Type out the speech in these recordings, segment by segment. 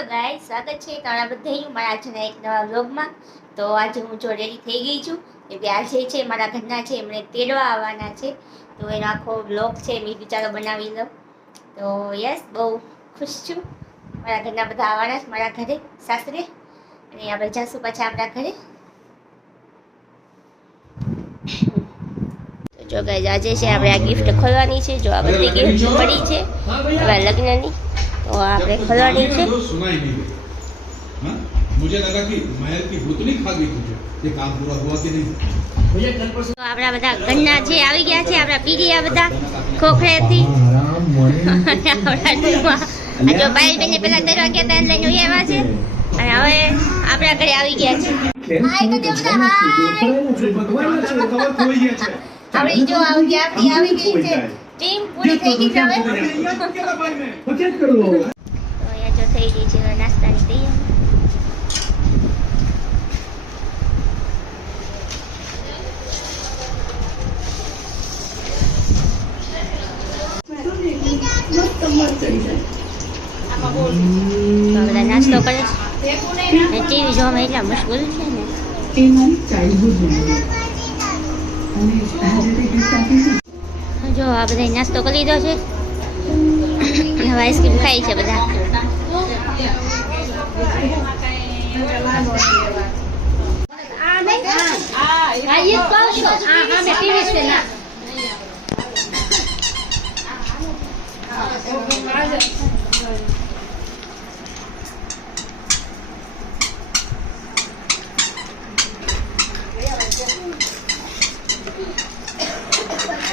Hello ગાય સ્વાગત છે તમારા બધાનું મારા આજના એક નવા વ્લોગમાં તો આજે હું જો રેડી થઈ ગઈ છું કેમ કે છે મારા ઘરના છે એમણે તેડવા આવવાના છે. તો એનો આખો વ્લોગ છે, મેં વિચારો બનાવી દઉં તો યસ બહુ ખુશ છું. મારા ઘરના બધા આવવાના છે, મારા ઘરે, સાસરે. અને આપણે જઈશું પાછા આપણા ઘરે. જો ગાય આજે છે, આપણે આ ગિફ્ટ ખોલવાની છે, જો આ બધી ગિફ્ટ પડી છે. લગ્નની. તો આપણે ખોલવાની છે सुनाई नहीं दे हाँ? मुझे लगा कि महल की भूतनी खा गई तुझे ये काम पूरा हुआ कि नहीं તો આપણા બધા ઘરના જે આવી ગયા છે આપણા પી ગયા બધા ખોખરેથી અને આપણા ટૂંકમાં આ જો બાઈ બેને પેલા તેરવા ગયા હતા લઈને ઉઈ આવ્યા છે અને હવે આપણા ઘરે આવી ગયા છે હાય તો બધા હાય આપણે જો આવી ગયા આપણી આવી ગઈ છે ટીમ પૂરી થઈ થઈ ગઈ છે નાસ્તાની તૈયારી. નાસ્તો કરે છે. ટીવી જોવામાં એટલા મુશ્કેલ છે ને. જો આ બધા નાસ્તો કરી લીધો છે. હવે આઈસ્ક્રીમ ખાઈ છે બધા.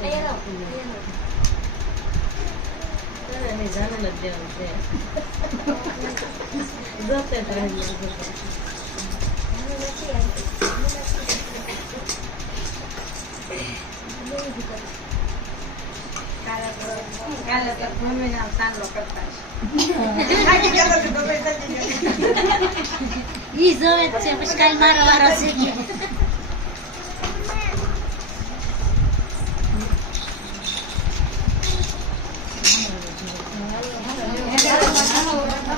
ઊભી ઈ જોવે છે પછી કાલ મારો વારો છે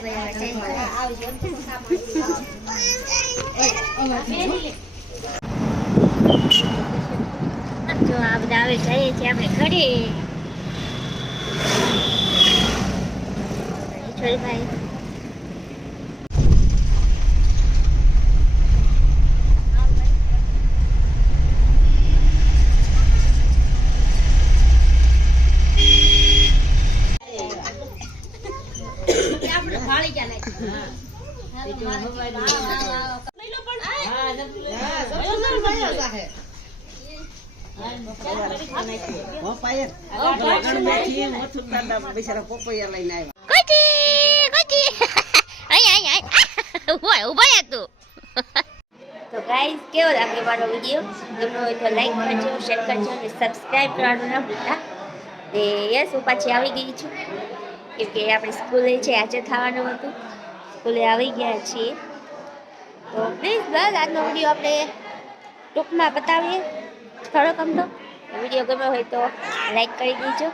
જો આ બધા જઈએ છીએ આપણે ઘરે ઈશ્વરભાઈ કોચી ચાલે. તું ગાઈસ કેવો લાગે મારો વીડિયો તમને હોય તો લાઈક કરજો શેર કરજો અને સબસ્ક્રાઇબ કરવાનું ના ભૂલતા. હું પાછી આવી ગઈ છું. કેમ કે આપણે સ્કૂલે છે આજે થવાનું હતું, સ્કૂલે આવી ગયા છીએ. તો પ્લીઝ બસ, આજનો વીડિયો આપણે ટૂંકમાં બતાવીએ. થોડોક અમથો વીડિયો ગમ્યો હોય તો લાઈક કરી દેજો.